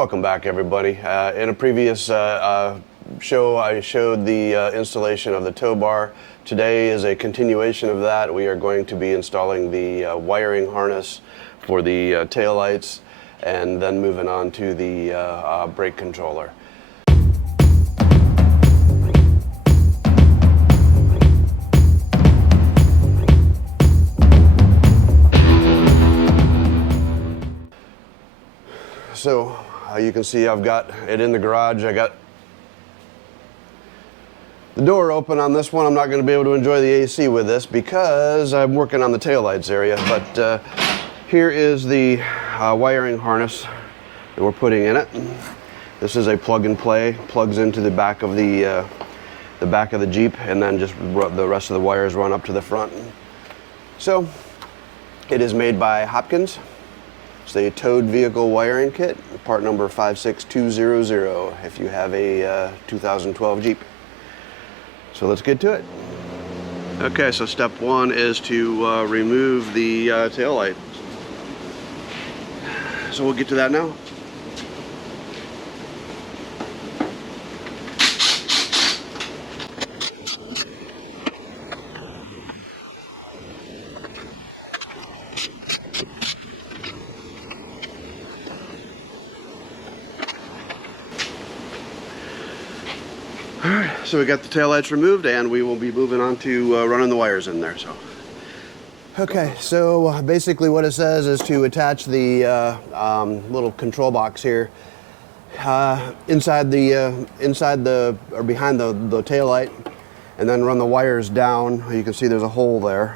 Welcome back, everybody. In a previous show, I showed the installation of the tow bar. Today is a continuation of that. We are going to be installing the wiring harness for the taillights and then moving on to the brake controller. So you can see I've got it in the garage. I got the door open on this one. I'm not going to be able to enjoy the AC with this because I'm working on the taillights area. But here is the wiring harness that we're putting in it. This is a plug and play. Plugs into the back of the Jeep, and then just the rest of the wires run up to the front. So it is made by Hopkins. It's the Toad vehicle wiring kit, part number 56200 if you have a 2012 Jeep. So let's get to it. Okay, so step one is to remove the taillight. So we'll get to that now. Alright, so we got the taillights removed and we will be moving on to running the wires in there. Okay, so basically what it says is to attach the little control box here behind the taillight, and then run the wires down. You can see there's a hole there.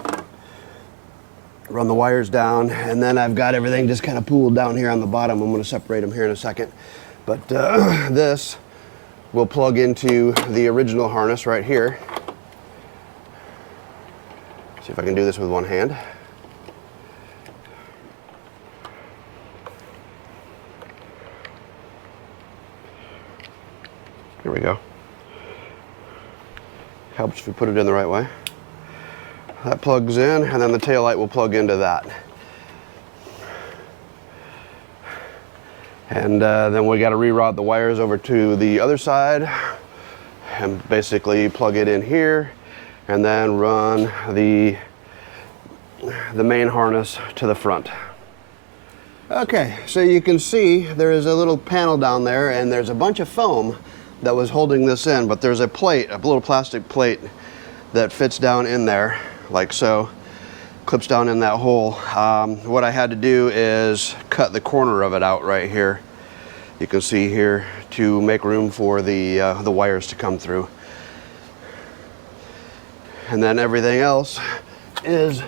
Run the wires down, and then I've got everything just kind of pooled down here on the bottom. I'm going to separate them here in a second. But this will plug into the original harness right here. See if I can do this with one hand. Here we go. Helps if you put it in the right way. That plugs in, and then the taillight will plug into that. And then we got to reroute the wires over to the other side and basically plug it in here, and then run the main harness to the front. Okay, so you can see there is a little panel down there, and there's a bunch of foam that was holding this in, but there's a plate, a little plastic plate that fits down in there like so, clips down in that hole. What I had to do is cut the corner of it out right here. You can see here, to make room for the wires to come through. And then everything else is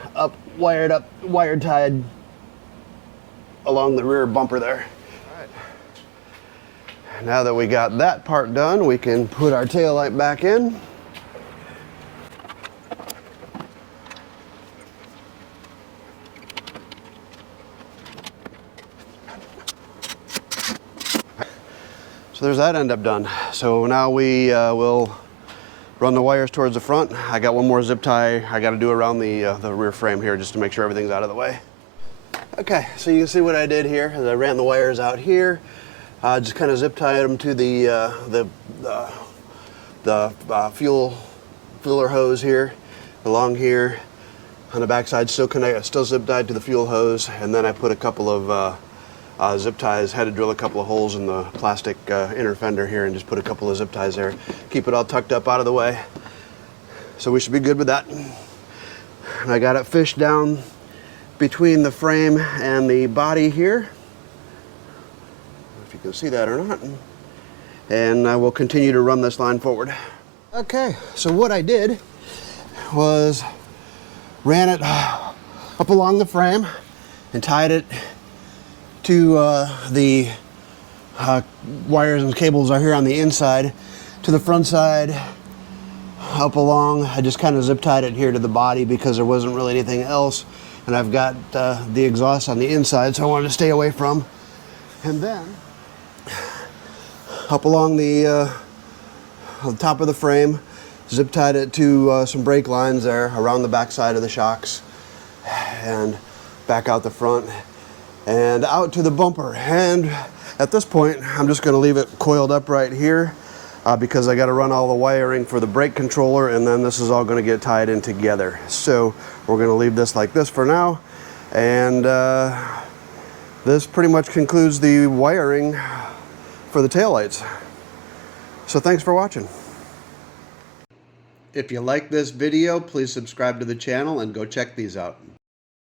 wire tied along the rear bumper there. All right. Now that we got that part done, we can put our taillight back in. So there's that end up done. So now we will run the wires towards the front. I got one more zip tie I got to do around the rear frame here just to make sure everything's out of the way. Okay, so you can see what I did here. I ran the wires out here. Just kind of zip tied them to the fueler hose here, along here. On the backside, still zip tied to the fuel hose, and then I put a couple of zip ties. Had to drill a couple of holes in the plastic inner fender here and just put a couple of zip ties there. Keep it all tucked up out of the way. So we should be good with that. And I got it fished down between the frame and the body here. If you can see that or not. And I will continue to run this line forward. Okay, so what I did was ran it up along the frame and tied it to the wires and cables are here on the inside, to the front side, up along. I just kind of zip tied it here to the body because there wasn't really anything else, and I've got the exhaust on the inside, so I wanted to stay away from. And then up along the top of the frame, zip tied it to some brake lines there around the back side of the shocks, and back out the front and out to the bumper. And At this point, I'm just going to leave it coiled up right here because I got to run all the wiring for the brake controller, and then this is all going to get tied in together. So we're going to leave this like this for now, and this pretty much concludes the wiring for the taillights. So thanks for watching. If you like this video, please subscribe to the channel and go check these out.